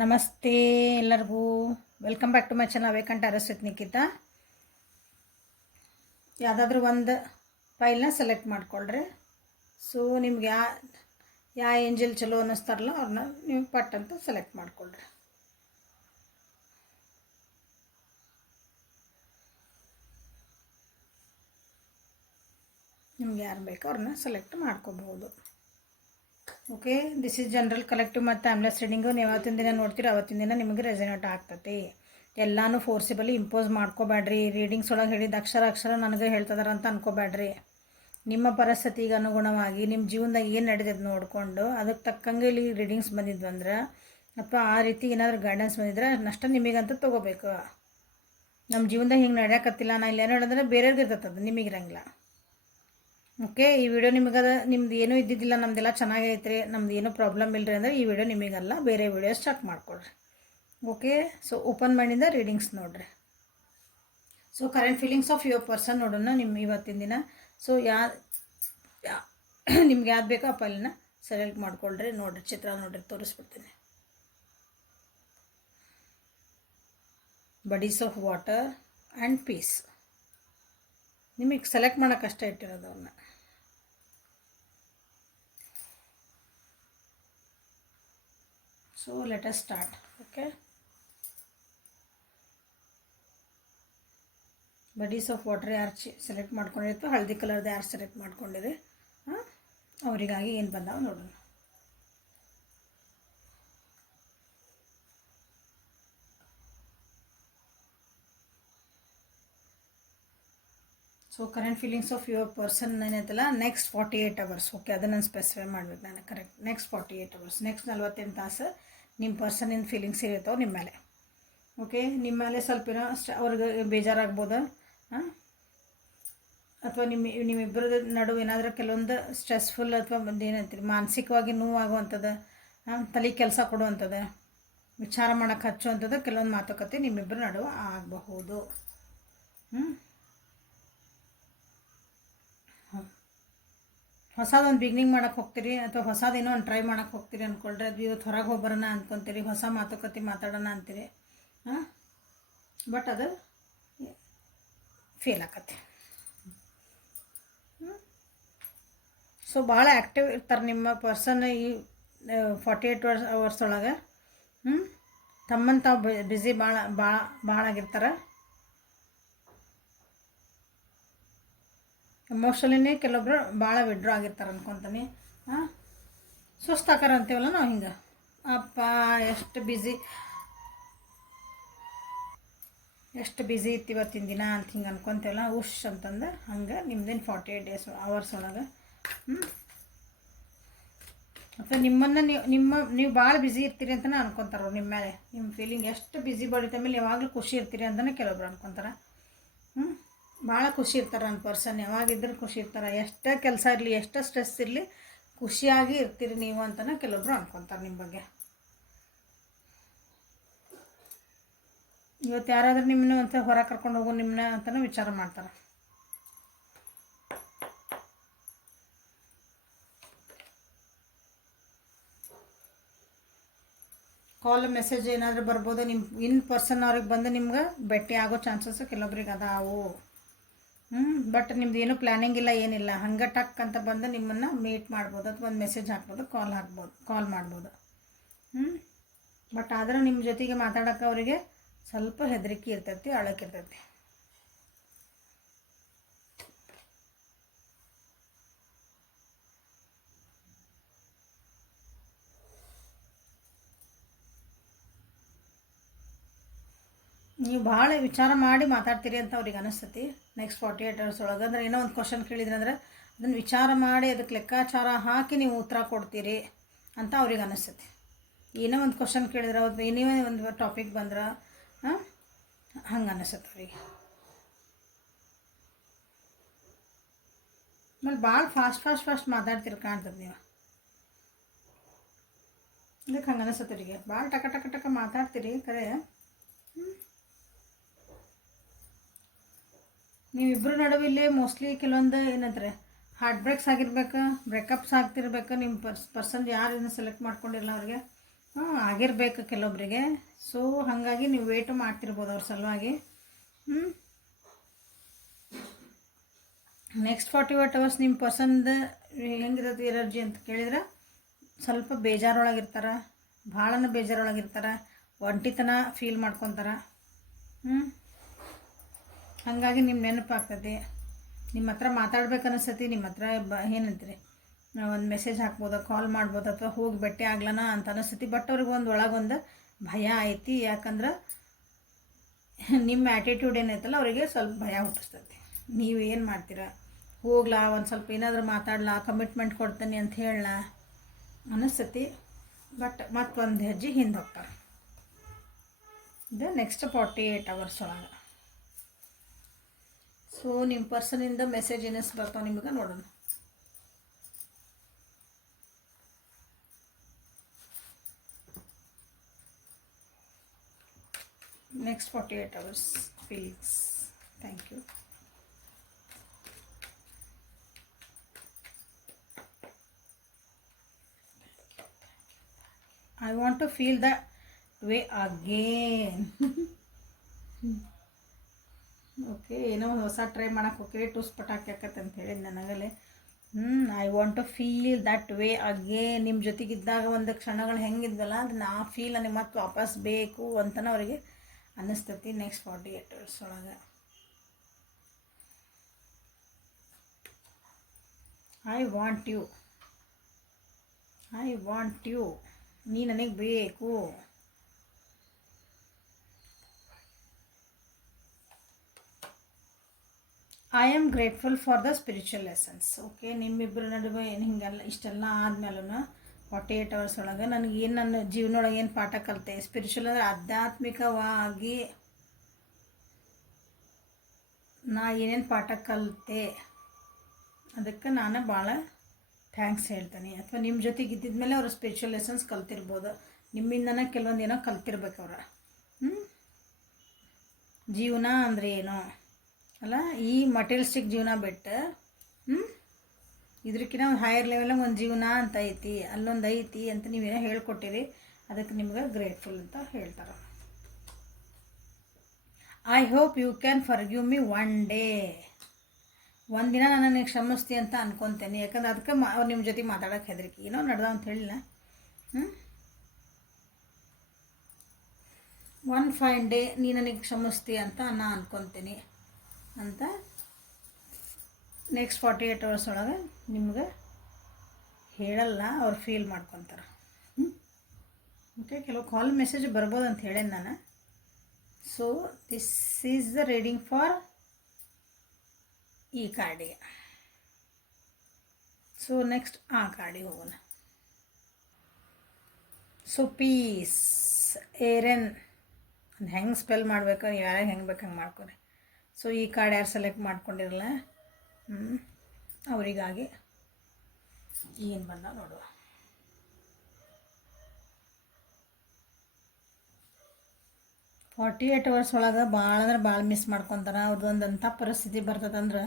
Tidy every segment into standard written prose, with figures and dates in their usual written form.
ನಮಸ್ತೆ ಎಲ್ಲರಿಗೂ. Welcome back to my channel ವೇಕಂಠ ಅರಸ್ ವಿತ್ ನಿಖಿತಾ. ಯಾವುದಾದ್ರೂ ಒಂದು ಫೈಲ್ನ ಸೆಲೆಕ್ಟ್ ಮಾಡ್ಕೊಳ್ರಿ. ಸೊ ನಿಮ್ಗೆ ಯಾವ ಏಂಜಲ್ ಚಲೋ ಅನ್ನಿಸ್ತಾರಲ್ಲ ಅವ್ರನ್ನ ನೀವು ಪಟ್ ಅಂತ ಸೆಲೆಕ್ಟ್ ಮಾಡ್ಕೊಳ್ರಿ. ನಿಮ್ಗೆ ಯಾರು ಬೇಕೋ ಅವ್ರನ್ನ ಸೆಲೆಕ್ಟ್ ಮಾಡ್ಕೋಬಹುದು. Okay, this is general collective ಮತ್ತು ಟೈಮ್ಲೆಸ್ ರೀಡಿಂಗು. ನೀವು ಅವತ್ತಿನ ದಿನ ನೋಡ್ತೀರಿ, ಅವತ್ತಿನ ದಿನ ನಿಮಗೆ ರೆಸನೇಟ್ ಆಗ್ತೈತಿ. ಎಲ್ಲನೂ ಫೋರ್ಸಿಬಲಿ ಇಂಪೋಸ್ ಮಾಡ್ಕೋಬೇಡ್ರಿ. ರೀಡಿಂಗ್ಸ್ ಒಳಗೆ ಹೇಳಿದ ಅಕ್ಷರ ನನಗೆ ಹೇಳ್ತದಾರ ಅಂತ ಅನ್ಕೋಬೇಡ್ರಿ. ನಿಮ್ಮ ಪರಿಸ್ಥಿತಿಗೆ ಅನುಗುಣವಾಗಿ ನಿಮ್ಮ ಜೀವನದಾಗ ಏನು ನಡೆದಿದ್ದು ನೋಡಿಕೊಂಡು ಅದಕ್ಕೆ ತಕ್ಕಂಗೆ ಇಲ್ಲಿ ರೀಡಿಂಗ್ಸ್ ಬಂದಿದ್ವು ಅಂದ್ರೆ ಅಥವಾ ಆ ರೀತಿ ಏನಾದರೂ ಗೈಡೆನ್ಸ್ ಬಂದಿದ್ರೆ ನಷ್ಟ ನಿಮಗಂತ ತೊಗೋಬೇಕು. ನಮ್ಮ ಜೀವನದಾಗ ಹಿಂಗೆ ನಡೆಯಕತ್ತಿಲ್ಲ, ನಾನು ಇಲ್ಲಿ ಏನು ಹೇಳಿದ್ರೆ ಬೇರೆಯವ್ರಿಗೆ ಇರ್ತದೆ, ಅದು ನಿಮಗಿರಂಗಿಲ್ಲ. ಓಕೆ, ಈ ವಿಡಿಯೋ ನಿಮಗದ ನಿಮ್ದು ಏನೂ ಇದ್ದಿದ್ದಿಲ್ಲ, ನಮ್ದೆಲ್ಲ ಚೆನ್ನಾಗೈತ್ರಿ, ನಮ್ದು ಏನೂ ಪ್ರಾಬ್ಲಮ್ ಇಲ್ಲರಿ ಅಂದರೆ ಈ ವಿಡಿಯೋ ನಿಮಗಲ್ಲ, ಬೇರೆ ವಿಡಿಯೋ ಸ್ಟಾರ್ಟ್ ಮಾಡ್ಕೊಳ್ರಿ. ಓಕೆ, ಸೊ ಓಪನ್ ಮೈಂಡಿಂದ ರೀಡಿಂಗ್ಸ್ ನೋಡಿರಿ. So current feelings of your person ನೋಡೋಣ ನಿಮ್ಮ ಇವತ್ತಿನ ದಿನ. ಸೊ ನಿಮ್ಗೆ ಯಾವ್ದು ಬೇಕೋ ಆ ಫೈಲನ್ನ ಸೆಲೆಕ್ಟ್ ಮಾಡ್ಕೊಳ್ರಿ. ನೋಡಿರಿ, ಚಿತ್ರ ನೋಡಿರಿ, ತೋರಿಸ್ಬಿಡ್ತೀನಿ. Buddies of water and peace. ನಿಮಗೆ ಸೆಲೆಕ್ಟ್ ಮಾಡೋಕ್ಕಷ್ಟೇ ಇಟ್ಟಿರೋದು ಅವ್ರನ್ನ. So let us start. Okay, buddies of water ಯಾರು ಸೆಲೆಕ್ಟ್ ಮಾಡ್ಕೊಂಡಿರ್ತೋ, ಹಳದಿ ಕಲರ್ದು ಯಾರು ಸೆಲೆಕ್ಟ್ ಮಾಡ್ಕೊಂಡಿರಿ ಅವರಿಗಾಗಿ ಏನು ಬಂದಾವ ನೋಡೋಣ. So current feelings of your person ಏನೈತಲ್ಲ, ನೆಕ್ಸ್ಟ್ 48 hours. ಓಕೆ, ಅದನ್ನು ಸ್ಪೆಸಿಫೈ ಮಾಡ್ಬೇಕು ನಾನು. ಕರೆಕ್ಟ್, ನೆಕ್ಸ್ಟ್ 48 hours, ನೆಕ್ಸ್ಟ್ 48 ತಾಸು ನಿಮ್ಮ ಪರ್ಸನಿನ ಫೀಲಿಂಗ್ಸ್ ಇರ್ತಾವೆ ನಿಮ್ಮ ಮೇಲೆ. ಓಕೆ, ನಿಮ್ಮ ಮೇಲೆ ಸ್ವಲ್ಪ ಏನೋ ಅವ್ರಿಗೆ ಬೇಜಾರಾಗ್ಬೋದು, ಅಥವಾ ನಿಮ್ಮಿಬ್ಬರದ ನಡುವೆ ಏನಾದರೂ ಕೆಲವೊಂದು ಸ್ಟ್ರೆಸ್ಫುಲ್ ಅಥವಾ ಏನಂತೀರಿ ಮಾನಸಿಕವಾಗಿ ನೋವಾಗುವಂಥದ್ದು, ತಲೆ ಕೆಲಸ ಕೊಡುವಂಥದ್ದು, ವಿಚಾರ ಮಾಡೋಕ್ಕೆ ಹಚ್ಚುವಂಥದ್ದು ಕೆಲವೊಂದು ಮಾತುಕತೆ ನಿಮ್ಮಿಬ್ಬರ ನಡುವೆ ಆಗಬಹುದು. ಹೊಸದೊಂದು ಬಿಗ್ನಿಂಗ್ ಮಾಡೋಕ್ಕೆ ಹೋಗ್ತೀರಿ ಅಥವಾ ಹೊಸದೇನೋ ಒಂದು ಟ್ರೈ ಮಾಡೋಕ್ಕೆ ಹೋಗ್ತೀರಿ ಅಂದ್ಕೊಳ್ರಿ. ಅದು ಇವತ್ತು ಹೊರಗೆ ಹೋಗ್ಬರೋಣ ಅಂದ್ಕೊತೀರಿ, ಹೊಸ ಮಾತುಕತೆ ಮಾತಾಡೋಣ ಅಂತೀರಿ, ಬಟ್ ಅದು ಫೇಲ್ ಆಕತ್ತೆ. ಸೊ ಭಾಳ ಆ್ಯಕ್ಟಿವ್ ಇರ್ತಾರೆ ನಿಮ್ಮ ಪರ್ಸನ್ ಈ 48 hours ಒಳಗೆ. ತಮ್ಮನ್ನು ತಾವು ಬ್ಯುಸಿ ಭಾಳ ಆಗಿರ್ತಾರೆ. ಎಮೋಷನಲಿನೇ ಕೆಲವೊಬ್ರು ಭಾಳ ವಿಡ್ರಾ ಆಗಿರ್ತಾರೆ ಅನ್ಕೊತಾನೆ. ಸುಸ್ತಾಕಾರ ಅಂತೀವಲ್ಲ ನಾವು, ಹಿಂಗೆ ಅಪ್ಪ ಎಷ್ಟು ಬ್ಯುಸಿ ಇತ್ತು ಇವತ್ತಿನ ದಿನ ಅಂತ ಹಿಂಗೆ ಅನ್ಕೊತೀವಲ್ಲ, ಉಶ್ ಅಂತಂದು ಹಂಗೆ ನಿಮ್ದೇನು 48 hours ಒಳಗೆ ಅಥವಾ ನಿಮ್ಮನ್ನು ನೀವು ಭಾಳ ಬ್ಯುಸಿ ಇರ್ತೀರಿ ಅಂತಲೇ ಅನ್ಕೊತಾರೆ ನಿಮ್ಮ ಮೇಲೆ. ನಿಮ್ಮ ಫೀಲಿಂಗ್ ಎಷ್ಟು ಬ್ಯುಸಿ ಬಾಡಿ ಮೇಲೆ ಯಾವಾಗಲೂ ಖುಷಿ ಇರ್ತೀರಿ ಅಂತಲೇ ಕೆಲವೊಬ್ರು ಅನ್ಕೊತಾರೆ. ಭಾಳ ಖುಷಿ ಇರ್ತಾರೆ ನನ್ನ ಪರ್ಸನ್, ಯಾವಾಗಿದ್ದರೂ ಖುಷಿ ಇರ್ತಾರೆ. ಎಷ್ಟೇ ಕೆಲಸ ಇರಲಿ, ಎಷ್ಟೇ ಸ್ಟ್ರೆಸ್ ಇರಲಿ, ಖುಷಿಯಾಗಿ ಇರ್ತೀರಿ ನೀವು ಅಂತಲೇ ಕೆಲವೊಬ್ರು ಅನ್ಕೊತಾರೆ ನಿಮ್ಮ ಬಗ್ಗೆ. ಇವತ್ತು ಯಾರಾದರೂ ನಿಮ್ಮನ್ನ ಅಂತ ಹೊರ ಕರ್ಕೊಂಡು ಹೋಗೋ ನಿಮ್ಮನ್ನ ಅಂತಲೂ ವಿಚಾರ ಮಾಡ್ತಾರೆ. ಕಾಲ್ ಮೆಸೇಜ್ ಏನಾದರೂ ಬರ್ಬೋದು ನಿಮ್ಮ ಪರ್ಸನ್ ಅವ್ರಿಗೆ ಬಂದು ನಿಮ್ಗೆ ಭೇಟಿ ಆಗೋ ಚಾನ್ಸಸ್ ಕೆಲವೊಬ್ರಿಗೆ ಅದಾವು. ಬಟ್ ನಿಮ್ದು ಏನೂ ಪ್ಲ್ಯಾನಿಂಗ್ ಇಲ್ಲ, ಏನಿಲ್ಲ, ಹಂಗೆ ಟಕ್ ಅಂತ ಬಂದು ನಿಮ್ಮನ್ನು ಮೀಟ್ ಮಾಡ್ಬೋದು ಅಥವಾ ಒಂದು ಮೆಸೇಜ್ ಹಾಕ್ಬೋದು, ಕಾಲ್ ಮಾಡ್ಬೋದು. ಬಟ್ ಆದರೂ ನಿಮ್ಮ ಜೊತೆಗೆ ಮಾತಾಡೋಕೆ ಅವರಿಗೆ ಸ್ವಲ್ಪ ಹೆದರಿಕೆ ಇರ್ತೈತಿ, ಅಳಕಿರ್ತೈತಿ. ನೀವು ಭಾಳ ವಿಚಾರ ಮಾಡಿ ಮಾತಾಡ್ತೀರಿ ಅಂತ ಅವ್ರಿಗೆ ಅನಿಸ್ತೈತಿ ನೆಕ್ಸ್ಟ್ 48 hours ಒಳಗೆ. ಅಂದ್ರೆ ಏನೋ ಒಂದು ಕ್ವಶನ್ ಕೇಳಿದ್ರೆ ಅಂದ್ರೆ ಅದನ್ನು ವಿಚಾರ ಮಾಡಿ ಅದಕ್ಕೆ ಲೆಕ್ಕಾಚಾರ ಹಾಕಿ ನೀವು ಉತ್ತರ ಕೊಡ್ತೀರಿ ಅಂತ ಅವ್ರಿಗೆ ಅನಿಸ್ತೈತಿ. ಏನೋ ಒಂದು ಕ್ವಶನ್ ಕೇಳಿದ್ರೆ ಅವ್ರು ಏನೇ ಒಂದು ಟಾಪಿಕ್ ಬಂದ್ರೆ ಹಂಗೆ ಅನಿಸುತ್ತೆ ಅವರಿಗೆ. ಆಮೇಲೆ ಭಾಳ ಫಾಸ್ಟ್ ಮಾತಾಡ್ತೀರಿ ಕಾಣ್ತದೆ ನೀವು. ಅದಕ್ಕೆ ಹಂಗೆ ಅನಿಸುತ್ತೆ ಅವರಿಗೆ, ಭಾಳ ಟಕ ಮಾತಾಡ್ತೀರಿ ಖರೆ. ನೀವಿಬ್ಬರು ನಡುವಿಲ್ಲೇ ಮೋಸ್ಟ್ಲಿ ಕೆಲವೊಂದು ಏನಂತಾರೆ ಹಾರ್ಟ್ ಬ್ರೇಕ್ಸ್ ಆಗಿರ್ಬೇಕು, ಬ್ರೇಕಪ್ಸ್ ಆಗ್ತಿರ್ಬೇಕು. ನಿಮ್ಮ ಪರ್ಸನ್ ಯಾರು ಸೆಲೆಕ್ಟ್ ಮಾಡ್ಕೊಂಡಿರಲ್ಲ ಅವ್ರಿಗೆ ಆಗಿರಬೇಕು ಕೆಲವೊಬ್ಬರಿಗೆ. ಸೊ ಹಾಗಾಗಿ ನೀವು ವೇಟು ಮಾಡ್ತಿರ್ಬೋದು ಅವ್ರ ಸಲುವಾಗಿ. ನೆಕ್ಸ್ಟ್ 48 hours ನಿಮ್ಮ ಪರ್ಸನ್ದ ಹೆಂಗಿರುತ್ತೆ ಎನರ್ಜಿ ಅಂತ ಕೇಳಿದ್ರೆ, ಸ್ವಲ್ಪ ಬೇಜಾರೊಳಗಿರ್ತಾರೆ, ಭಾಳನ ಬೇಜಾರೊಳಗಿರ್ತಾರೆ, ಒಂಟಿತನ ಫೀಲ್ ಮಾಡ್ಕೊತಾರೆ. ಹಾಗಾಗಿ ನಿಮ್ಮ ನೆನಪಾಗ್ತದೆ, ನಿಮ್ಮ ಹತ್ರ ಮಾತಾಡ್ಬೇಕು ಅನಿಸ್ತತಿ, ನಿಮ್ಮ ಹತ್ರ ಏನಂತೀರಿ ಒಂದು ಮೆಸೇಜ್ ಹಾಕ್ಬೋದು, ಕಾಲ್ ಮಾಡ್ಬೋದು, ಅಥವಾ ಹೋಗಿ ಭೇಟಿ ಆಗ್ಲನ ಅಂತ ಅನಿಸ್ತತಿ. ಬಟ್ ಅವ್ರಿಗೆ ಒಳಗೊಂದು ಭಯ ಐತಿ. ಯಾಕಂದ್ರೆ ನಿಮ್ಮ ಆ್ಯಟಿಟ್ಯೂಡ್ ಏನೈತಲ್ಲ ಅವರಿಗೆ ಸ್ವಲ್ಪ ಭಯ ಹುಟ್ಟಿಸ್ತೈತಿ. ನೀವು ಏನು ಮಾಡ್ತೀರಾ, ಹೋಗ್ಲಾ ಒಂದು ಸ್ವಲ್ಪ ಏನಾದರೂ ಮಾತಾಡ್ಲಾ, ಕಮಿಟ್ಮೆಂಟ್ ಕೊಡ್ತೀನಿ ಅಂತ ಹೇಳಲ್ಲ ಅನಿಸ್ತತಿ. ಬಟ್ ಮತ್ತೊಂದು ಹೆಜ್ಜೆ ಹಿಂದೆ ಹೋಗ್ತಾರೆ. ಇದು ನೆಕ್ಸ್ಟ್ 48 hours ಒಳಗೆ. ಸೊ ನಿಮ್ಮ ಪರ್ಸನಿಂದ ಮೆಸೇಜ್ ಏನಿಸ್ ಬರ್ತಾವೆ ನಿಮಗೆ ನೋಡೋಣ. Next 48 hours feelings. Thank you. I want to feel that way again. Okay, ಏನೋ ಹೊಸ ಟ್ರೈ ಮಾಡೋಕೆ ಹೋಗ್ತೀವಿ, ಟೂಸ್ ಪಟಾಕಿ ಹಾಕತ್ತೆ ಅಂತ ಹೇಳಿದ್ದು ನನಗಲ್ಲೇ. I want to feel that way again. ನಿಮ್ಮ ಜೊತೆಗಿದ್ದಾಗ ಒಂದು ಕ್ಷಣಗಳು ಹೆಂಗಿದ್ವಲ್ಲ ಅದನ್ನ ಆ ಫೀಲ್ ನನಗೆ ಮತ್ತೆ ವಾಪಸ್ ಬೇಕು ಅಂತಲೂ ಅವರಿಗೆ ಅನ್ನಿಸ್ತತಿ. ನೆಕ್ಸ್ಟ್ 48 hours ಒಳಗೆ ಐ ವಾಂಟ್ ಯು, ನೀ ನನಗೆ ಬೇಕು. I am grateful for the spiritual lessons. Okay, ನಿಮ್ಮಿಬ್ಬರ ನಡುವೆ ಏನು ಹಿಂಗೆಲ್ಲ ಇಷ್ಟೆಲ್ಲ ಆದಮೇಲೂ 48 hours ಒಳಗೆ ನನಗೇನು ನನ್ನ ಜೀವನೊಳಗೆ ಏನು ಪಾಠ ಕಲಿತೆ, ಸ್ಪಿರಿಚುವಲ್ ಅಂದರೆ ಆಧ್ಯಾತ್ಮಿಕವಾಗಿ ನಾ ಏನೇನು ಪಾಠ ಕಲಿತೆ ಅದಕ್ಕೆ ನಾನು ಭಾಳ ಥ್ಯಾಂಕ್ಸ್ ಹೇಳ್ತೀನಿ. ಅಥವಾ ನಿಮ್ಮ ಜೊತೆಗೆ ಇದ್ದಿದ್ಮೇಲೆ ಅವರು ಸ್ಪಿರಿಚುವಲ್ ಲೆಸನ್ಸ್ ಕಲ್ತಿರ್ಬೋದು, ನಿಮ್ಮಿಂದನೇ ಕೆಲವೊಂದು ಏನೋ ಕಲ್ತಿರ್ಬೇಕು ಅವ್ರು. ಜೀವನ ಅಂದರೆ ಏನೋ ಅಲ್ಲ, ಈ ಮಟೀರಿಯಲಿಸ್ಟಿಕ್ ಜೀವನ ಬಿಟ್ಟು ಇದಕ್ಕಿಂತ ಒಂದು ಹೈಯರ್ ಲೆವೆಲಾಗ ಒಂದು ಜೀವನ ಅಂತ ಐತಿ, ಅಲ್ಲೊಂದು ಐತಿ ಅಂತ ನೀವೇನೋ ಹೇಳ್ಕೊಟ್ಟಿರಿ. ಅದಕ್ಕೆ ನಿಮ್ಗೆ ಗ್ರೇಟ್ಫುಲ್ ಅಂತ ಹೇಳ್ತಾರೆ. I hope you can forgive me one day. ಒಂದಿನ ನಾನು ಕ್ಷಮಿಸ್ತಿ ಅಂತ ಅನ್ಕೊತೇನೆ. ಯಾಕಂದ್ರೆ ಅದಕ್ಕೆ ಅವ್ರು ನಿಮ್ಮ ಜೊತೆ ಮಾತಾಡೋಕೆ ಹೆದರಿಕೆ, ಏನೋ ನಡೆದ ಅಂತ ಹೇಳಿಲ್ಲ. ಒನ್ ಫೈನ್ ಡೇ ನೀ ನನಗೆ ಕ್ಷಮಿಸ್ತಿ ಅಂತ ನಾನು ಅನ್ಕೊತೀನಿ ಅಂತ ನೆಕ್ಸ್ಟ್ 48 hours ಒಳಗೆ ನಿಮ್ಗೆ ಹೇಳಲ್ಲ, ಅವ್ರು ಫೀಲ್ ಮಾಡ್ಕೊತಾರೆ. ಓಕೆ, ಕೆಲವು ಕಾಲ್ ಮೆಸೇಜ್ ಬರ್ಬೋದು ಅಂತ ಹೇಳೇನು ನಾನು. So this is the reading for ಈ ಕಾರ್ಡಿಗೆ. ಸೊ ನೆಕ್ಸ್ಟ್ ಆ ಕಾರ್ಡಿಗೆ ಹೋಗೋಣ. ಸೊ ಪೀಸ್ ಏರೆನ್ ಅದು ಹೆಂಗೆ ಸ್ಪೆಲ್ ಮಾಡ್ಬೇಕು, ಯಾರ್ಯಾರು ಹೆಂಗೆ ಬೇಕು ಹಂಗೆ ಮಾಡ್ಕೊರಿ. ಸೊ ಈ ಕಾರ್ಡ್ ಯಾರು ಸೆಲೆಕ್ಟ್ ಮಾಡ್ಕೊಂಡಿರಲ್ಲ ಅವರಿಗಾಗಿ ಏನು ಬಂದ ನೋಡುವ. ಫಾರ್ಟಿ 48 hours ಒಳಗೆ ಭಾಳ ಅಂದ್ರೆ ಭಾಳ ಮಿಸ್ ಮಾಡ್ಕೊತಾರೆ. ಅವ್ರದ್ದೊಂದು ಅಂಥ ಪರಿಸ್ಥಿತಿ ಬರ್ತದಂದ್ರೆ,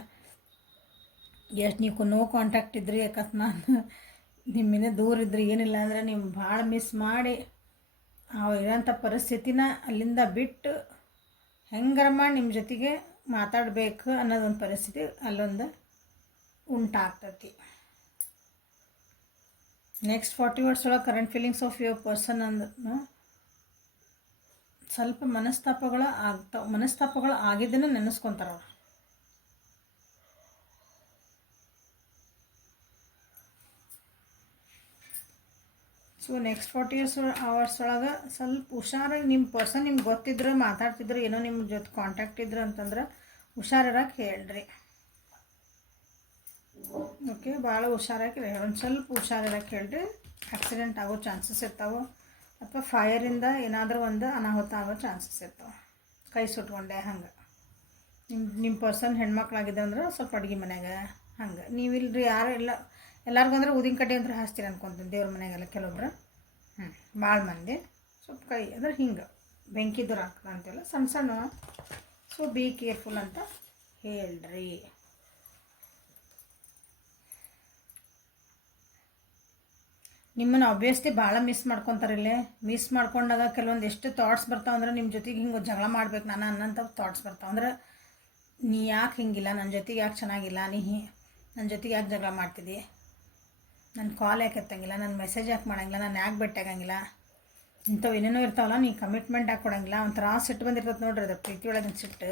ಎಷ್ಟು ನೀವು ನೋ ಕಾಂಟ್ಯಾಕ್ಟ್ ಇದ್ರಿ, ಅಕಸ್ಮಾತ್ ನಿಮ್ಮಿಂದ ದೂರ ಇದ್ರಿ, ಏನಿಲ್ಲ ಅಂದರೆ ನೀವು ಭಾಳ ಮಿಸ್ ಮಾಡಿ ಇರೋಂಥ ಪರಿಸ್ಥಿತಿನ ಅಲ್ಲಿಂದ ಬಿಟ್ಟು ಹೆಂಗಾರ ಮಾಡಿ ನಿಮ್ಮ ಜೊತೆಗೆ ಮಾತಾಡಬೇಕು ಅನ್ನೋದೊಂದು ಪರಿಸ್ಥಿತಿ ಅಲ್ಲೊಂದು ಉಂಟಾಗ್ತತಿ. ನೆಕ್ಸ್ಟ್ 40 hours ಒಳಗೆ current feelings of your person ಅಂದ್ರೆ ಸ್ವಲ್ಪ ಮನಸ್ತಾಪಗಳು ಆಗಿದ್ದನ್ನು ನೆನೆಸ್ಕೊತಾರೆ ಅವರು. ಸೊ ನೆಕ್ಸ್ಟ್ 40 hours ಒಳಗೆ ಸ್ವಲ್ಪ ಹುಷಾರಾಗಿ ನಿಮ್ಮ ಪರ್ಸನ್ ನಿಮ್ಗೆ ಗೊತ್ತಿದ್ರು, ಮಾತಾಡ್ತಿದ್ರು, ಏನೋ ನಿಮ್ಮ ಜೊತೆ ಕಾಂಟ್ಯಾಕ್ಟ್ ಇದ್ರು ಅಂತಂದ್ರೆ ಹುಷಾರಿರಕ್ಕೆ ಹೇಳ್ರಿ. ಓಕೆ, ಭಾಳ ಹುಷಾರಾಗಿ ಒಂದು ಸ್ವಲ್ಪ ಹುಷಾರಿರಕ್ಕೆ ಹೇಳ್ರಿ. ಆಕ್ಸಿಡೆಂಟ್ ಆಗೋ ಚಾನ್ಸಸ್ ಇರ್ತಾವೆ, ಅಥವಾ ಫೈರಿಂದ ಏನಾದರೂ ಒಂದು ಅನಾಹುತ ಆಗೋ ಚಾನ್ಸಸ್ ಇರ್ತಾವೆ. ಕೈ ಸುಟ್ಕೊಂಡೆ ಹಂಗೆ ನಿಮ್ಮ ಪರ್ಸನ್ ಹೆಣ್ಮಕ್ಳಾಗಿದೆ ಅಂದ್ರೆ ಸ್ವಲ್ಪ ಅಡುಗೆ ಮನೆಯಾಗ ಹಂಗೆ ನೀವಿಲ್ರಿ ಯಾರು ಎಲ್ಲರಿಗೂ ಅಂದ್ರೆ ಊದಿನ ಕಡ್ಡಿ ಅಂದ್ರೆ ಹಾಸ್ತೀರಿ ಅನ್ಕೊತೀನಿ ದೇವ್ರ ಮನೆಯಾಗೆಲ್ಲ ಕೆಲವೊಬ್ರು. ಭಾಳ ಮಂದಿ ಸ್ವಲ್ಪ ಕೈ ಅಂದ್ರೆ ಹಿಂಗೆ ಬೆಂಕಿ ದೂರ ಆಗ್ತದೆ ಅಂತೆಲ್ಲ ಸಣ್ಣ ಸಣ್ಣ. ಸೊ ಬಿ ಕೇರ್ಫುಲ್ ಅಂತ ಹೇಳ್ರಿ. ನಿಮ್ಮನ್ನು ಆಬ್ವಿಯಸ್ಲಿ ಭಾಳ ಮಿಸ್ ಮಾಡ್ಕೊತಾರಿಲ್ಲೇ. ಮಿಸ್ ಮಾಡ್ಕೊಂಡಾಗ ಕೆಲವೊಂದು ಎಷ್ಟು ಥಾಟ್ಸ್ ಬರ್ತಾವಂದ್ರೆ ನಿಮ್ಮ ಜೊತೆಗೆ ಹಿಂಗೆ ಜಗಳ ಮಾಡ್ಬೇಕು ನಾನು ಅನ್ನೋಂಥ ಥಾಟ್ಸ್ ಬರ್ತಾವಂದ್ರೆ, ನೀ ಯಾಕೆ ಹಿಂಗಿಲ್ಲ, ನನ್ನ ಜೊತೆಗೆ ಯಾಕೆ ಚೆನ್ನಾಗಿಲ್ಲ, ನನ್ನ ಜೊತೆಗೆ ಯಾಕೆ ಜಗಳ ಮಾಡ್ತಿದ್ದಿ, ನನ್ನ ಕಾಲ್ ಯಾಕೆ ಎತ್ತಂಗಿಲ್ಲ, ನನ್ನ ಮೆಸೇಜ್ ಯಾಕೆ ಮಾಡಂಗಿಲ್ಲ, ನಾನು ಯಾಕೆ ಭೇಟಿಯಾಗಂಗಿಲ್ಲ, ಇಂಥವು ಏನೇನೋ ಇರ್ತಾವಲ್ಲ, ನೀ ಕಮಿಟ್ಮೆಂಟ್ ಯಾಕೆ ಕೊಡಂಗಿಲ್ಲ, ಒಂಥರ ಸಿಟ್ಟು ಬಂದಿರ್ತದೆ ನೋಡ್ರಿ, ಅದು ಪ್ರೀತಿ ಒಳಗಿನ ಸಿಟ್ಟು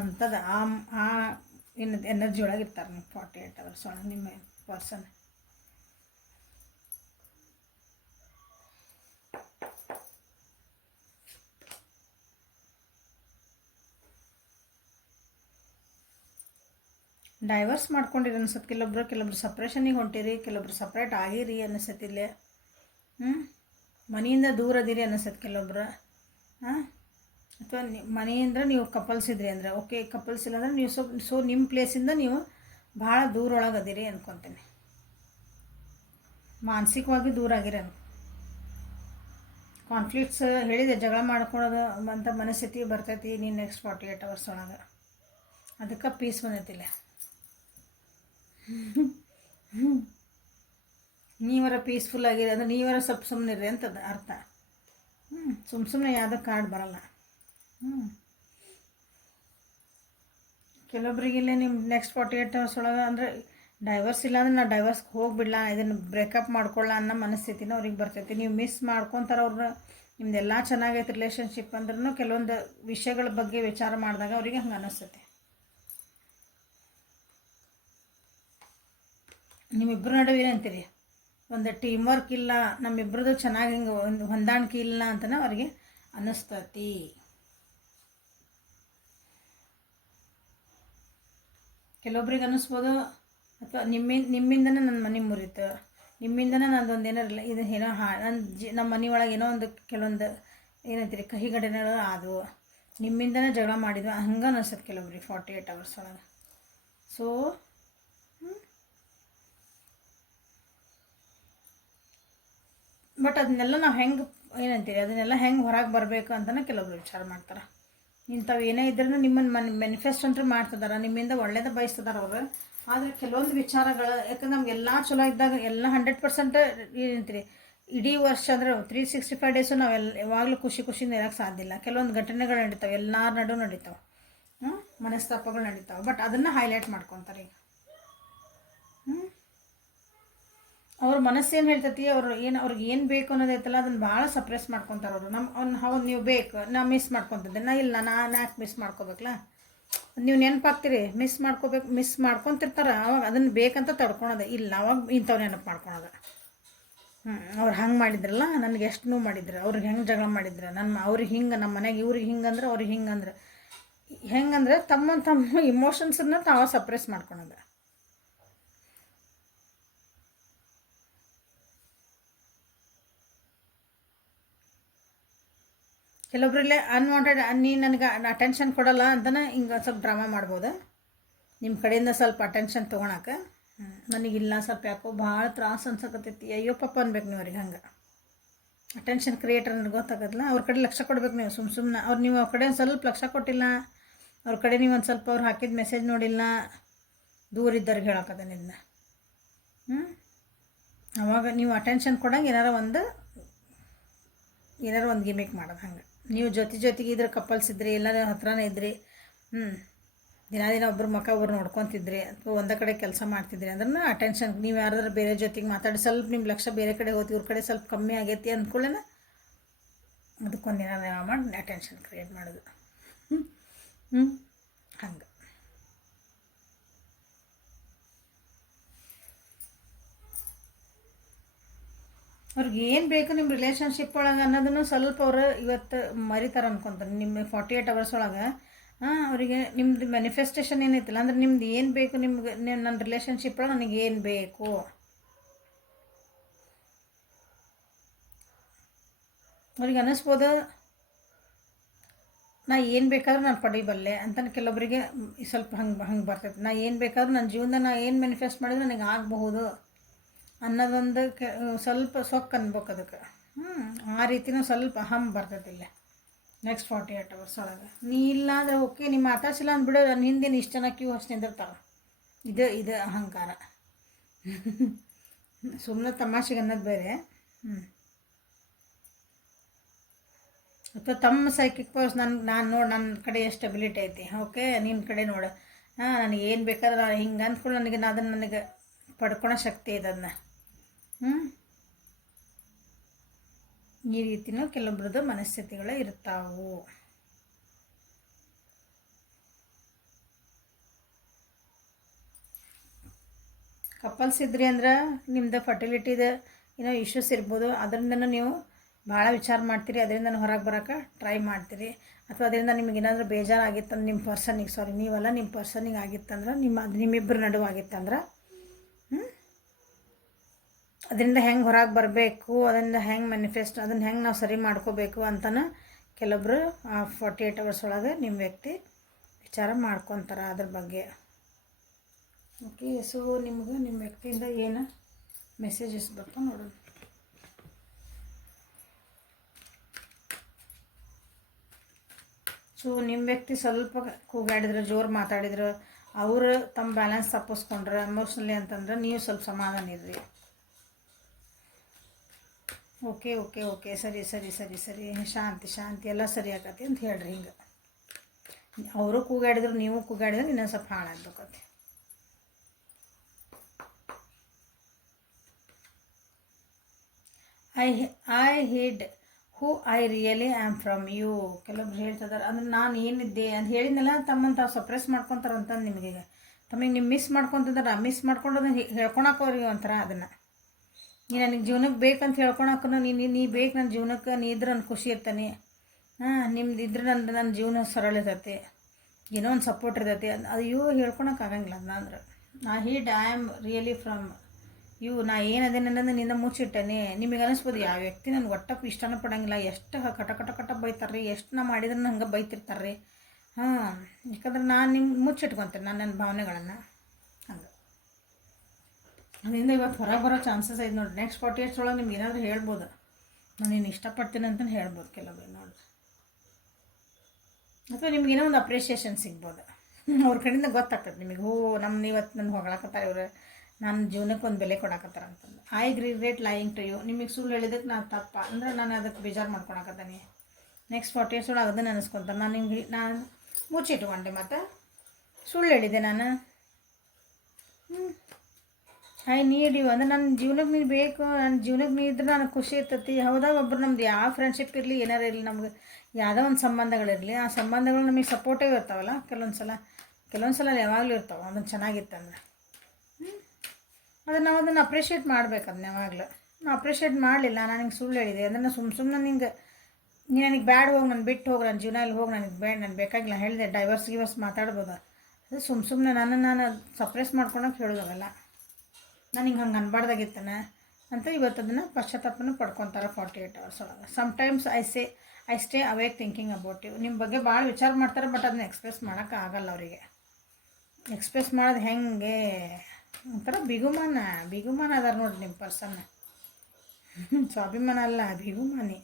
ಅಂಥದ್ದು ಆ ಎನರ್ಜಿ ಒಳಗೆ ಇರ್ತಾರೆ ನೀವು 48 hours ಒಳಗೆ ನಿಮ್ಮ ಪರ್ಸನ್. ಡೈವರ್ಸ್ ಮಾಡ್ಕೊಂಡಿರಿ ಅನ್ಸತ್ತೆ ಕೆಲವೊಬ್ರು ಸಪ್ರೇಷನಿಗೆ ಹೊಂಟಿರಿ, ಕೆಲವೊಬ್ರು ಸಪ್ರೇಟ್ ಆಗಿರಿ ಅನಿಸತ್ತಿಲ್ಲೇ. ಮನೆಯಿಂದ ದೂರ ಅದಿರಿ ಅನಿಸತ್ತೆ ಕೆಲವೊಬ್ರು. ಅಥವಾ ಮನೆಯಿಂದ ನೀವು ಕಪಲ್ಸ್ ಇದ್ರಿ ಅಂದರೆ ಓಕೆ, ಕಪಲ್ಸ್ ಇಲ್ಲ ಅಂದರೆ ನೀವು ಸೊ ನಿಮ್ಮ ಪ್ಲೇಸಿಂದ ನೀವು ಭಾಳ ದೂರ ಒಳಗೆ ಅದಿರಿ ಅಂದ್ಕೊತೀನಿ. ಮಾನಸಿಕವಾಗಿ ದೂರ ಆಗಿರಿ ಕಾನ್ಫ್ಲಿಕ್ಟ್ಸ್ ಹೇಳಿದೆ, ಜಗಳ ಮಾಡ್ಕೊಳ್ಳೋದು ಅಂತ ಮನಸ್ಥಿತಿ ಬರ್ತೈತಿ ನೀನು ನೆಕ್ಸ್ಟ್ 48 hours ಒಳಗೆ. ಅದಕ್ಕೆ ಪೀಸ್ ಬಂದೈತಿಲ್ಲ. ನೀವರ ಪೀಸ್ಫುಲ್ ಆಗಿರಿ ಅಂದರೆ ನೀವರ ಸ್ವಲ್ಪ ಸುಮ್ಮನಿರಿ ಅಂತದ್ದು ಅರ್ಥ. ಸುಮ್ಮನೆ ಯಾವುದೋ ಕಾರ್ಡ್ ಬರಲ್ಲ. ಕೆಲವೊಬ್ರಿಗಿಲ್ಲೇ ನಿಮ್ಮ ನೆಕ್ಸ್ಟ್ 48 hours ಒಳಗೆ ಅಂದರೆ ಡೈವರ್ಸ್ ಇಲ್ಲ ಅಂದರೆ ನಾವು ಡೈವರ್ಸ್ಗೆ ಹೋಗಿಬಿಡಲ, ಇದನ್ನು ಬ್ರೇಕಪ್ ಮಾಡ್ಕೊಳ್ಳ ಅನ್ನೋ ಮನಸ್ಥಿತಿನೂ ಅವ್ರಿಗೆ ಬರ್ತೈತಿ. ನೀವು ಮಿಸ್ ಮಾಡ್ಕೊತಾರೆ ಅವ್ರನ್ನ. ನಿಮ್ದೆಲ್ಲ ಚೆನ್ನಾಗೈತೆ ರಿಲೇಷನ್ಶಿಪ್ ಅಂದ್ರೂ ಕೆಲವೊಂದು ವಿಷಯಗಳ ಬಗ್ಗೆ ವಿಚಾರ ಮಾಡಿದಾಗ ಅವರಿಗೆ ಹಂಗೆ ಅನ್ನಿಸ್ತೈತಿ. ನಿಮ್ಮಿಬ್ಬರ ನಡುವೆ ಏನಂತೀರಿ, ಒಂದು ಟೀಮ್ ವರ್ಕ್ ಇಲ್ಲ, ನಮ್ಮಿಬ್ಬರದು ಚೆನ್ನಾಗಿ ಹಿಂಗೆ ಒಂದು ಹೊಂದಾಣಿಕೆ ಇಲ್ಲ ಅಂತಲೇ ಅವ್ರಿಗೆ ಅನ್ನಿಸ್ತತಿ. ಕೆಲವೊಬ್ರಿಗೆ ಅನ್ನಿಸ್ಬೋದು, ಅಥವಾ ನಿಮ್ಮಿಂದನೇ ನನ್ನ ಮನೆ ಮುರಿತು, ನಿಮ್ಮಿಂದನೇ ನಂದೊಂದು ಏನಾರಿಲ್ಲ ಇದು ಏನೋ ನಮ್ಮ ಮನೆ ಒಳಗೆ ಏನೋ ಒಂದು ಕೆಲವೊಂದು ಏನಂತೀರಿ ಕಹಿ ಘಟನೆಗಳು ಆದವು, ನಿಮ್ಮಿಂದನೇ ಜಗಳ ಮಾಡಿದ್ವು ಹಂಗೆ ಅನ್ನಿಸ್ತದೆ ಕೆಲವೊಬ್ರಿಗೆ 48 hours ಒಳಗೆ. ಸೊ ಬಟ್ ಅದನ್ನೆಲ್ಲ ನಾವು ಹೆಂಗೆ ಏನಂತೀರಿ ಅದನ್ನೆಲ್ಲ ಹೆಂಗೆ ಹೊರಗೆ ಬರಬೇಕು ಅಂತಲೇ ಕೆಲವೊಬ್ರು ವಿಚಾರ ಮಾಡ್ತಾರೆ. ಇಂಥವು ಏನೇ ಇದ್ರೂ ನಿಮ್ಮನ್ನು ಮೆನಿಫೆಸ್ಟ್ ಅಂತೂ ಮಾಡ್ತಿದ್ದಾರೆ, ನಿಮ್ಮಿಂದ ಒಳ್ಳೇದು ಬಯಸ್ತಿದ್ದಾರೆ ಅವರು. ಆದರೆ ಕೆಲವೊಂದು ವಿಚಾರಗಳು ಯಾಕಂದ್ರೆ ನಮಗೆಲ್ಲ ಚಲೋ ಇದ್ದಾಗ ಎಲ್ಲ 100% ಏನಂತೀರಿ ಇಡೀ ವರ್ಷ ಅಂದರೆ 365 days ನಾವೆಲ್ಲ ಯಾವಾಗಲೂ ಖುಷಿಯಿಂದ ಇರೋಕ್ಕೆ ಸಾಧ್ಯ ಇಲ್ಲ. ಕೆಲವೊಂದು ಘಟನೆಗಳು ನಡೀತಾವೆ, ಎಲ್ಲರ ನಡು ನಡೀತಾವೆ, ಮನಸ್ತಾಪಗಳು ನಡೀತಾವೆ. ಬಟ್ ಅದನ್ನು ಹೈಲೈಟ್ ಮಾಡ್ಕೊತಾರೆ ಈಗ. ಅವ್ರ ಮನಸ್ಸೇನು ಹೇಳ್ತೈತಿ, ಅವ್ರಿಗೆ ಏನು ಬೇಕು ಅನ್ನೋದೈತಲ್ಲ ಅದನ್ನು ಭಾಳ ಸಪ್ರೆಸ್ ಮಾಡ್ಕೊತಾರೆ ಅವರು. ಹೌದು ನೀವು ಬೇಕು, ನಾ ಮಿಸ್ ಮಾಡ್ಕೊತಿದ್ದೆ, ನಾನು ಯಾಕೆ ಮಿಸ್ ಮಾಡ್ಕೋಬೇಕಲ್ಲ, ನೀವು ನೆನಪಾಗ್ತೀರಿ ಮಿಸ್ ಮಾಡ್ಕೊತಿರ್ತಾರೆ. ಅವಾಗ ಅದನ್ನು ಬೇಕಂತ ತಡ್ಕೊಳೋದು ಇಲ್ಲ, ಅವಾಗ ಇಂಥವ್ರು ನೆನಪು ಮಾಡ್ಕೊಳೋದು. ಅವ್ರು ಹಂಗೆ ಮಾಡಿದ್ರಲ್ಲ, ನನಗೆ ಎಷ್ಟು ನೋವು ಮಾಡಿದ್ರು, ಅವ್ರಿಗೆ ಹೆಂಗೆ ಜಗಳ ಮಾಡಿದ್ರು, ಅವ್ರಿಗೆ ಹಿಂಗೆ ನಮ್ಮ ಮನೆಗೆ ಇವ್ರಿಗೆ ಹಿಂಗಂದ್ರೆ ಅವ್ರಿಗೆ ಹಿಂಗಂದ್ರೆ ಹೆಂಗಂದ್ರೆ ತಮ್ಮ ಇಮೋಷನ್ಸನ್ನು ತಾವು ಸಪ್ರೆಸ್ ಮಾಡ್ಕೊಳೋದು. ಕೆಲವೊಬ್ಬರಲ್ಲೇ ಅನ್ವಾಂಟೆಡ್ ನೀ ನನಗೆ ಅಟೆನ್ಷನ್ ಕೊಡಲ್ಲ ಅಂತಲೇ ಹಿಂಗೆ ಸ್ವಲ್ಪ ಡ್ರಾಮಾ ಮಾಡ್ಬೋದು. ನಿಮ್ಮ ಕಡೆಯಿಂದ ಸ್ವಲ್ಪ ಅಟೆನ್ಷನ್ ತೊಗೊಳಕ್ಕೆ ನನಗಿಲ್ಲ, ಸ್ವಲ್ಪ ಯಾಕೋ ಭಾಳ ತ್ರಾಸು ಅನ್ಸಕತ್ತೈತಿ, ಅಯ್ಯೋ ಪಾಪ ಅನ್ಬೇಕು ನೀವು ಅವ್ರಿಗೆ. ಹಂಗೆ ಅಟೆನ್ಷನ್ ಕ್ರಿಯೇಟರ್ ನನಗೆ ಗೊತ್ತಾಗತ್ತಲ್ಲ, ಅವ್ರ ಕಡೆ ಲಕ್ಷ ಕೊಡ್ಬೇಕು ನೀವು. ಸುಮ್ಮನೆ ನೀವು ಅವ್ರ ಕಡೆ ಸ್ವಲ್ಪ ಲಕ್ಷ ಕೊಟ್ಟಿಲ್ಲ, ಅವ್ರ ಕಡೆ ನೀವು ಒಂದು ಸ್ವಲ್ಪ ಅವ್ರು ಹಾಕಿದ ಮೆಸೇಜ್ ನೋಡಿಲ್ಲ, ದೂರ ಇದ್ದವ್ರಿಗೆ ಹೇಳೋಕ್ಕದ ಇದನ್ನ. ಅವಾಗ ನೀವು ಅಟೆನ್ಷನ್ ಕೊಡಂಗೆ ಏನಾರ ಒಂದು ಗಿಮಿಕ್ ಮಾಡೋದು. ಹಂಗೆ ನೀವು ಜೊತೆಗೆ ಇದ್ರೆ ಕಪಲ್ಸ್ ಇದ್ರಿ, ಎಲ್ಲರ ಹತ್ರನೇ ಇದ್ರಿ, ದಿನ ಒಬ್ಬರು ಒಬ್ರು ನೋಡ್ಕೊತಿದ್ರಿ, ಅಥವಾ ಒಂದೇ ಕಡೆ ಕೆಲಸ ಮಾಡ್ತಿದ್ರಿ ಅಂದ್ರೆ ಅಟೆನ್ಷನ್ ನೀವು ಯಾರಾದ್ರೂ ಬೇರೆ ಜೊತೆಗೆ ಮಾತಾಡಿ ಸ್ವಲ್ಪ ನಿಮ್ಮ ಲಕ್ಷ ಬೇರೆ ಕಡೆ ಹೋಗ್ತಿ, ಇವ್ರ ಕಡೆ ಸ್ವಲ್ಪ ಕಮ್ಮಿ ಆಗೈತಿ ಅಂದ್ಕೊಳ್ಳೇನ ಅದಕ್ಕೊಂದಿನ ಮಾಡಿ ಅಟೆನ್ಷನ್ ಕ್ರಿಯೇಟ್ ಮಾಡೋದು. ಹಂಗೆ ಅವ್ರಿಗೆ ಏನು ಬೇಕು ನಿಮ್ಮ ರಿಲೇಷನ್ಶಿಪ್ ಒಳಗೆ ಅನ್ನೋದನ್ನು ಸ್ವಲ್ಪ ಅವರು ಇವತ್ತು ಮರಿತಾರೆ ಅನ್ಕೊತಾರೆ. ನಿಮ್ಮ 48 hours ಒಳಗೆ ಅವರಿಗೆ ನಿಮ್ಮದು ಮ್ಯಾನಿಫೆಸ್ಟೇಷನ್ ಏನೈತಿಲ್ಲ ಅಂದ್ರೆ ನಿಮ್ದು ಏನು ಬೇಕು, ನಿಮ್ಗೆ ನನ್ನ ರಿಲೇಷನ್ಶಿಪ್ ಒಳಗೆ ನನಗೆ ಏನು ಬೇಕು, ಅವ್ರಿಗೆ ಅನ್ನಿಸ್ಬೋದು ನಾ ಏನು ಬೇಕಾದ್ರೂ ನಾನು ಪಡಿಬಲ್ಲೆ ಅಂತ. ಕೆಲವೊಬ್ಬರಿಗೆ ಸ್ವಲ್ಪ ಹಂಗೆ ಬರ್ತೈತೆ, ನಾ ಏನು ಬೇಕಾದ್ರೂ ನನ್ನ ಜೀವನದಾಗ ನಾ ಏನು ಮ್ಯಾನಿಫೆಸ್ಟ್ ಮಾಡಿದ್ರೆ ನನಗೆ ಆಗಬಹುದು ಅನ್ನೋದೊಂದು ಸ್ವಲ್ಪ ಸೊಕ್ಕು ಅನ್ಬೇಕು ಅದಕ್ಕೆ. ಆ ರೀತಿನೂ ಸ್ವಲ್ಪ ಅಹಂ ಬರ್ತೈತಿಲ್ಲ ನೆಕ್ಸ್ಟ್ 48 hours ಒಳಗೆ. ನೀ ಇಲ್ಲ ಅಂದರೆ ಓಕೆ, ನೀವು ಮಾತಾಡ್ಸಿಲ್ಲ ಅಂದ್ಬಿಡೋ, ನನ್ನ ಹಿಂದಿನ ಇಷ್ಟು ಜನ ಕ್ಯೂ ಅಷ್ಟು ನಿಂದಿರ್ತಾರೆ. ಇದು ಅಹಂಕಾರ. ಸುಮ್ಮನೆ ತಮಾಷೆಗೆ ಅನ್ನೋದು ಬೇರೆ. ಅಥವಾ ತಮ್ಮ ಸೈಕಿಕ್ ಪವರ್ಸ್ ನಾನು ನೋಡಿ ನನ್ನ ಕಡೆ ಎಷ್ಟು ಅಬಿಲಿಟಿ ಐತಿ, ಓಕೆ ನಿನ್ನ ಕಡೆ ನೋಡು, ನನಗೆ ಏನು ಬೇಕಾದ್ರೆ ಹಿಂಗೆ ಅಂದ್ಕೊಂಡು ಅದನ್ನು ನನಗೆ ಪಡ್ಕೊಳೋ ಶಕ್ತಿ ಇದೆ ಅದನ್ನ. ಈ ರೀತಿಯೂ ಕೆಲವೊಬ್ರದ್ದು ಮನಸ್ಥಿತಿಗಳು ಇರ್ತಾವು. ಕಪಲ್ಸ್ ಇದ್ರಿ ಅಂದ್ರೆ ನಿಮ್ದು ಫರ್ಟಿಲಿಟಿದು ಏನೋ ಇಶ್ಯೂಸ್ ಇರ್ಬೋದು, ಅದರಿಂದನೂ ನೀವು ಭಾಳ ವಿಚಾರ ಮಾಡ್ತೀರಿ, ಅದರಿಂದ ಹೊರಗೆ ಬರೋಕೆ ಟ್ರೈ ಮಾಡ್ತೀರಿ. ಅಥವಾ ಅದರಿಂದ ನಿಮ್ಗೆ ಏನಾದರೂ ಬೇಜಾರಾಗಿತ್ತಂದ್ರೆ ನಿಮ್ಮ ಪರ್ಸನಿಗೆ, ಸಾರಿ ನೀವಲ್ಲ, ನಿಮ್ಮ ಪರ್ಸನಿಗೆ ಆಗಿತ್ತಂದ್ರೆ ನಿಮ್ಮಿಬ್ಬರ ನಡುವೆ ಆಗಿತ್ತಂದ್ರೆ ಅದರಿಂದ ಹೆಂಗೆ ಹೊರಗೆ ಬರಬೇಕು, ಅದರಿಂದ ಹೆಂಗೆ ಮ್ಯಾನಿಫೆಸ್ಟ್, ಅದನ್ನು ಹೆಂಗೆ ನಾವು ಸರಿ ಮಾಡ್ಕೋಬೇಕು ಅಂತಲೂ ಕೆಲವೊಬ್ಬರು 48 hours ಒಳಗೆ ನಿಮ್ಮ ವ್ಯಕ್ತಿ ವಿಚಾರ ಮಾಡ್ಕೊತಾರೆ ಅದ್ರ ಬಗ್ಗೆ. ಓಕೆ, ಸೊ ನಿಮ್ಗೆ ನಿಮ್ಮ ವ್ಯಕ್ತಿಯಿಂದ ಏನು ಮೆಸೇಜಸ್ ಬರ್ತಾವೆ ನೋಡೋಣ. ಸೊ ನಿಮ್ಮ ವ್ಯಕ್ತಿ ಸ್ವಲ್ಪ ಕೂಗಾಡಿದ್ರು, ಜೋರು ಮಾತಾಡಿದ್ರು, ಅವರು ತಮ್ಮ ಬ್ಯಾಲೆನ್ಸ್ ತಪ್ಪಿಸ್ಕೊಂಡ್ರೆ ಎಮೋಷ್ನಲಿ ಅಂತಂದ್ರೆ ನೀವು ಸ್ವಲ್ಪ ಸಮಾಧಾನ ಇರ್ರಿ. ಓಕೆ ಓಕೆ ಓಕೆ ಸರಿ ಸರಿ ಸರಿ ಸರಿ ಶಾಂತಿ ಶಾಂತಿ ಎಲ್ಲ ಸರಿ ಆಗತ್ತೆ ಅಂತ ಹೇಳ್ರಿ. ಹಿಂಗೆ ಅವರು ಕೂಗಾಡಿದ್ರು ನೀವು ಕೂಗಾಡಿದ್ರೆ ಇನ್ನೊಂದು ಸ್ವಲ್ಪ ಹಾಳಾಗ್ಬೇಕತ್ತೆ. I hid who I really am from you. ಕೆಲವೊಬ್ರು ಹೇಳ್ತಿದ್ದಾರೆ ಅಂದ್ರೆ ನಾನು ಏನಿದ್ದೆ ಅಂತ ಹೇಳಿದ್ನಲ್ಲ, ತಮ್ಮನ್ನು ತಾವು ಸಪ್ರೆಸ್ ಮಾಡ್ಕೊತಾರಂತಂದು ನಿಮಗೆ. ತಮಗೆ ನೀವು ಮಿಸ್ ಮಾಡ್ಕೊತಿದ್ದಾರೆ, ಮಿಸ್ ಮಾಡ್ಕೊಂಡು ಅದನ್ನು ಹೇಳ್ಕೊಳಕೋರಿಗೆ ಒಂಥರ ಅದನ್ನು ನೀ ನನಗೆ ಜೀವನಕ್ಕೆ ಬೇಕಂತ ಹೇಳ್ಕೊಳಕ್ಕೂ ನೀ ಬೇಕು ನನ್ನ ಜೀವನಕ್ಕೆ, ನೀ ಇದ್ರೆ ನನ್ನ ಖುಷಿ ಇರ್ತಾನೆ, ನಿಮ್ದು ಇದ್ರೆ ನನ್ನ ಜೀವನ ಸರಳ ಇರ್ತೈತೆ, ಏನೋ ಒಂದು ಸಪೋರ್ಟ್ ಇರ್ತೈತಿ. ಅದು ಹೇಳ್ಕೊಳಕ್ಕಾಗಂಗಿಲ್ಲ ಅದನ್ನ. ಅಂದ್ರೆ I am really from you, ನಾ ಏನದೇನೆ ಅನ್ನೋದು ನಿನ್ನ ಮುಚ್ಚಿಟ್ಟೇನೆ. ನಿಮಗೆ ಅನಿಸ್ಬೋದು ಯಾವ ವ್ಯಕ್ತಿ ನನಗೆ ಒಟ್ಟಕ್ಕೆ ಇಷ್ಟನ ಪಡೋಂಗಿಲ್ಲ, ಎಷ್ಟು ಕಟ ಬೈತಾರೆ, ಎಷ್ಟು ನಾ ಮಾಡಿದ್ರೆ ಹಂಗೆ ಬೈತಿರ್ತಾರೆ ರೀ. ಯಾಕಂದ್ರೆ ನಾನು ನಿಮ್ಗೆ ಮುಚ್ಚಿಟ್ಕೊತೇನೆ ನನ್ನ ಭಾವನೆಗಳನ್ನು. ಹಂಗೆ ಅದರಿಂದ ಇವತ್ತು ಹೊರಗೆ ಬರೋ ಚಾನ್ಸಸ್ ಐತೆ ನೋಡಿ. ನೆಕ್ಸ್ಟ್ 48 hours ಒಳಗೆ ನಿಮ್ಗೆ ಏನಾದರೂ ಹೇಳ್ಬೋದು, ನಾನು ನೀನು ಇಷ್ಟಪಡ್ತೀನಿ ಅಂತಲೇ ಹೇಳ್ಬೋದು ಕೆಲವೊಬ್ಬರು ನೋಡಿ. ಅಥವಾ ನಿಮ್ಗೆ ಏನೋ ಒಂದು ಅಪ್ರಿಷಿಯೇಷನ್ ಸಿಗ್ಬೋದು ಅವ್ರ ಕಡೆಯಿಂದ ಗೊತ್ತಾಗ್ತದೆ ನಿಮಗೆ. ನಮ್ಮನ್ನ ಇವತ್ತು ನನ್ನ ಹೊಗಳಕತ್ತಾರೆ ಇವರು, ನನ್ನ ಜೀವನಕ್ಕೆ ಒಂದು ಬೆಲೆ ಕೊಡಕತ್ತಾರ ಅಂತಂದು. I regret lying to you. ನಿಮಗೆ ಸುಳ್ಳು ಹೇಳಿದಕ್ಕೆ ನಾನು ತಪ್ಪ ಅಂದ್ರೆ ನಾನು ಅದಕ್ಕೆ ಬೇಜಾರು ಮಾಡ್ಕೊಳಕತ್ತಾನೆ. ನೆಕ್ಸ್ಟ್ 48 hours ಒಳಗೆ ಅದನ್ನು ನೆನೆಸ್ಕೊತಾನೆ. ನಾನು ಮುಚ್ಚಿಟ್ಕೊಂಡೆ ಮತ್ತು ಸುಳ್ಳು ಹೇಳಿದೆ ನಾನು. ಐ ನೀಡ್ ಯು ಅಂದರೆ ನನ್ನ ಜೀವನಕ್ಕೆ ನೀನು ಬೇಕು, ನನ್ನ ಜೀವನಕ್ಕೆ ನೀ ಇದ್ರೆ ನನಗೆ ಖುಷಿ ಇರ್ತೈತಿ. ಹೌದಾ, ಒಬ್ಬರು ನಮ್ದು ಯಾವ ಫ್ರೆಂಡ್ಶಿಪ್ ಇರಲಿ, ಏನಾರು ಇರಲಿ, ನಮ್ಗೆ ಯಾವುದೋ ಒಂದು ಸಂಬಂಧಗಳಿರಲಿ, ಆ ಸಂಬಂಧಗಳು ನಮಗೆ ಸಪೋರ್ಟಿವ್ ಇರ್ತಾವಲ್ಲ ಕೆಲವೊಂದು ಸಲ ಯಾವಾಗಲೂ ಇರ್ತಾವೆ. ಅದನ್ನು ಚೆನ್ನಾಗಿತ್ತಂದ್ರೆ ಅದನ್ನು ನಾವು ಅದನ್ನು ಅಪ್ರಿಷಿಯೇಟ್ ಮಾಡ್ಬೇಕು. ಅದನ್ನ ಯಾವಾಗಲೂ ನಾವು ಅಪ್ರಿಷಿಯೇಟ್ ಮಾಡಲಿಲ್ಲ, ನಾನು ಹಿಂಗೆ ಸುಳ್ಳು ಹೇಳಿದೆ ಅಂದರೆ ನಾನು ಸುಮ್ಮನೆ ನಿಂಗೆ ನೀನು ನನಗೆ ಬ್ಯಾಡ್ ಹೋಗಿ, ನಾನು ಬಿಟ್ಟು ಹೋಗಿ, ನನ್ನ ಜೀವನದಲ್ಲಿ ಹೋಗಿ, ನನಗೆ ಬೇಡ, ನಾನು ಬೇಕಾಗಿಲ್ಲ ಹೇಳಿದೆ. ಡೈವರ್ಸ್ ಮಾತಾಡ್ಬೋದು. ಅದು ಸುಮ್ಮನೆ ನಾನು ಸಪ್ರೆಸ್ ಮಾಡ್ಕೊಳಕ್ಕೆ ಹೇಳೋದಲ್ಲ. ನಾನು ಹಿಂಗೆ ಹಂಗೆ ಅನ್ಬಾರ್ದಾಗಿತ್ತಾನೆ ಅಂತ ಇವತ್ತು ಅದನ್ನು ಪಶ್ಚಾತ್ತಾಪನ ಪಡ್ಕೊತಾರೆ 48 hours ಒಳಗೆ. Sometimes I stay awake thinking about you. ನಿಮ್ಮ ಬಗ್ಗೆ ಭಾಳ ವಿಚಾರ ಮಾಡ್ತಾರೆ, ಬಟ್ ಅದನ್ನ ಎಕ್ಸ್ಪ್ರೆಸ್ ಮಾಡೋಕ್ಕೆ ಆಗಲ್ಲ ಅವರಿಗೆ. ಎಕ್ಸ್ಪ್ರೆಸ್ ಮಾಡೋದು ಹೆಂಗೆ ಒಂಥರ ಬಿಗುಮಾನ ಅದಾರ ನೋಡಿ ನಿಮ್ಮ ಪರ್ಸನ್ನ. ಸ್ವಾಭಿಮಾನ ಅಲ್ಲ, ಬಿಗುಮಾನಿ.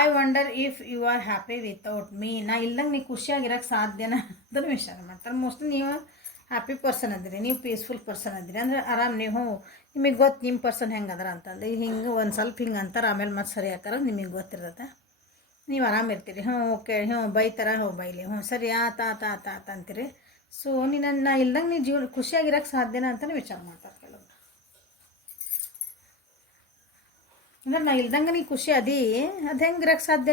I wonder if you are happy without me. ನಾ ಇಲ್ದಂಗೆ ನೀವು ಖುಷಿಯಾಗಿರೋಕ್ಕೆ ಸಾಧ್ಯನಾ ಅದನ್ನು ವಿಚಾರ ಮಾಡ್ತಾರೆ. ಮೋಸ್ಟ್ಲಿ ನೀವು ಹ್ಯಾಪಿ ಪರ್ಸನ್ ಅದಿರಿ, ನೀವು ಪೀಸ್ಫುಲ್ ಪರ್ಸನ್ ಅದಿರಿ ಅಂದರೆ ಆರಾಮ್ ನೀವು ನಿಮಗೆ ಗೊತ್ತು ನಿಮ್ಮ ಪರ್ಸನ್ ಹೆಂಗೆ ಅದರ ಅಂತಂದು. ಹಿಂಗೆ ಒಂದು ಸ್ವಲ್ಪ ಹಿಂಗೆ ಅಂತಾರೆ, ಆಮೇಲೆ ಮತ್ತೆ ಸರಿ ಆಗ್ತಾರೆ, ನಿಮಗೆ ಗೊತ್ತಿರ್ತದೆ. ನೀವು ಆರಾಮಿರ್ತೀರಿ. ಓಕೆ, ಬೈತಾರ, ಬೈಲಿ, ಸರಿ ಆತ ಅಂತೀರಿ. ಸೊ ನಾ ಇಲ್ದಂಗೆ ನೀವು ಜೀವನ ಖುಷಿಯಾಗಿರೋಕ್ಕೆ ಸಾಧ್ಯನಾ ಅಂತಲೇ ವಿಚಾರ ಮಾಡ್ತಾರೆ ಕೆಲವರು. ಅಂದ್ರೆ ನಾ ಇಲ್ದಂಗೆ ನೀ ಖುಷಿ ಅದಿ, ಅದು ಹೆಂಗೆ ಇರೋಕ್ಕೆ ಸಾಧ್ಯ?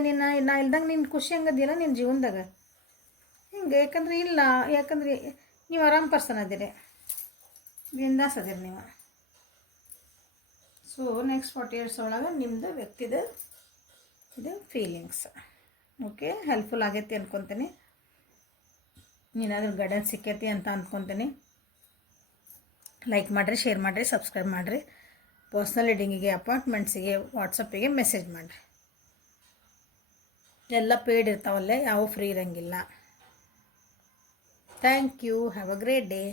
ನಾ ಇಲ್ದಂಗೆ ನೀನು ಖುಷಿ ಹಂಗದಿಲ್ಲ ನಿನ್ನ ಜೀವನದಾಗ ಹಿಂಗೆ. ಯಾಕಂದ್ರೆ ನೀವು ಆರಾಮ್ ಪರ್ಸನ್ ಅದಿರಿ, ಬಿಂದಾಸ್ ಅದಿರಿ ನೀವು. ಸೊ ನೆಕ್ಸ್ಟ್ 48 hours ಒಳಗೆ ನಿಮ್ಮದು ವ್ಯಕ್ತಿದ ಇದು ಫೀಲಿಂಗ್ಸ್. ಓಕೆ, ಹೆಲ್ಪ್ಫುಲ್ ಆಗೈತಿ ಅಂದ್ಕೊತೀನಿ. ಏನಾದರೂ ಗೈಡೆನ್ಸ್ ಸಿಕ್ಕೈತಿ ಅಂತ ಅಂದ್ಕೊತೀನಿ. ಲೈಕ್ ಮಾಡಿರಿ, ಶೇರ್ ಮಾಡಿರಿ, ಸಬ್ಸ್ಕ್ರೈಬ್ ಮಾಡಿರಿ. ಪರ್ಸ್ನಲ್ ರೀಡಿಂಗಿಗೆ, ಅಪಾಯಿಂಟ್ಮೆಂಟ್ಸಿಗೆ, ವಾಟ್ಸಪ್ಪಿಗೆ ಮೆಸೇಜ್ ಮಾಡಿರಿ. ಎಲ್ಲ ಪೇಯ್ಡ್ ಇರ್ತಾವಲ್ಲೇ, ಯಾವ ಫ್ರೀ ಇರೋಂಗಿಲ್ಲ. Thank you. Have a great day.